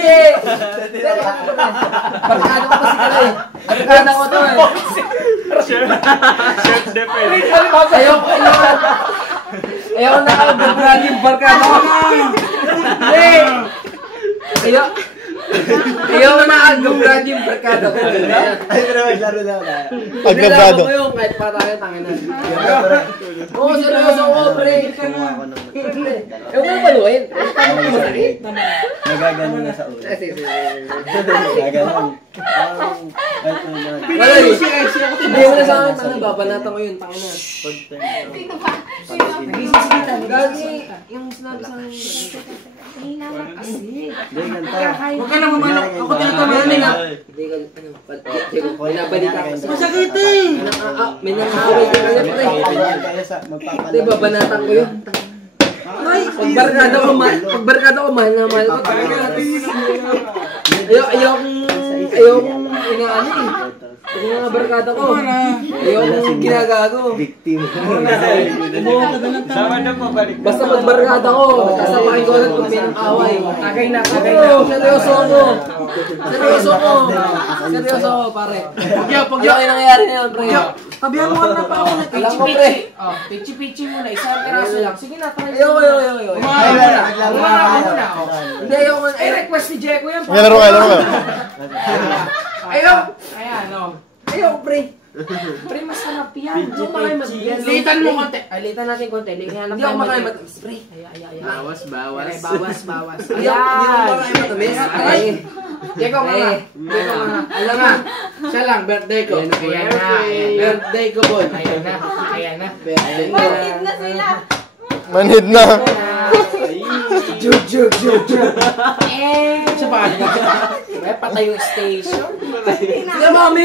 Hindi! Barkada ko kasi ka eh. Barkada ko to eh. Chef Defense. Ayaw na nakabarkada yung barkada ko. Hindi! Ayaw na nakabarkada yung barkada ko. Ay, pero maglaro na ako. Pagkabrado mo yung kahit para tayo tanginan. Oo, seryoso ko, pre. Ewan ko na paluin. Nagagano na sa ulo. Nagagano. Wala yun. Hindi mo na sa akin, tangan, babanatan ko yun, tangan na. Gagi, yung sinabi sa akin. Hindi naman kasi. Huwag ka na mamalak. Ako tinatamahan na. Hindi ka, pinabalita ko. Masakit eh. May nangaway ka na, pre. Hindi, babanatan ko yun. Pagbarkada ko, mahal na mahal ko. Ayokong inaano eh. Pag mga barkada ko, ayokong ginagago. Victim. Basta magbarkada ko, kasapakin ko ulit kung may nang away. Tagay na. Seryoso ko. Seryoso ko, pare. Pagyo ay nangyayari na yun, pre. Tabihan mo na pa ako na Alam mo, pre. pichi-pichi mo na. Isang peraso lang. Sige na, try. Ayoko. Hindi, ayoko. Ay, request ni Jeko yan. Laro ka. Ayoko, pre. Pre, masarap yan. Hindi ako makain matamis. Litan mo konti. Ay, litan natin konti. Hindi ako makain matamis, pre. Ay. Bawas. Bawas. Hindi ako makain matamis. Ay. Jeko nga. Alam nga. Siya lang, birthday ko. Ayan na. Birthday ko, boy. Ayan na. Birthday ko. Manhid na sila. Manhid na. Jug. Siya ba? Patay yung station. Sige, mami.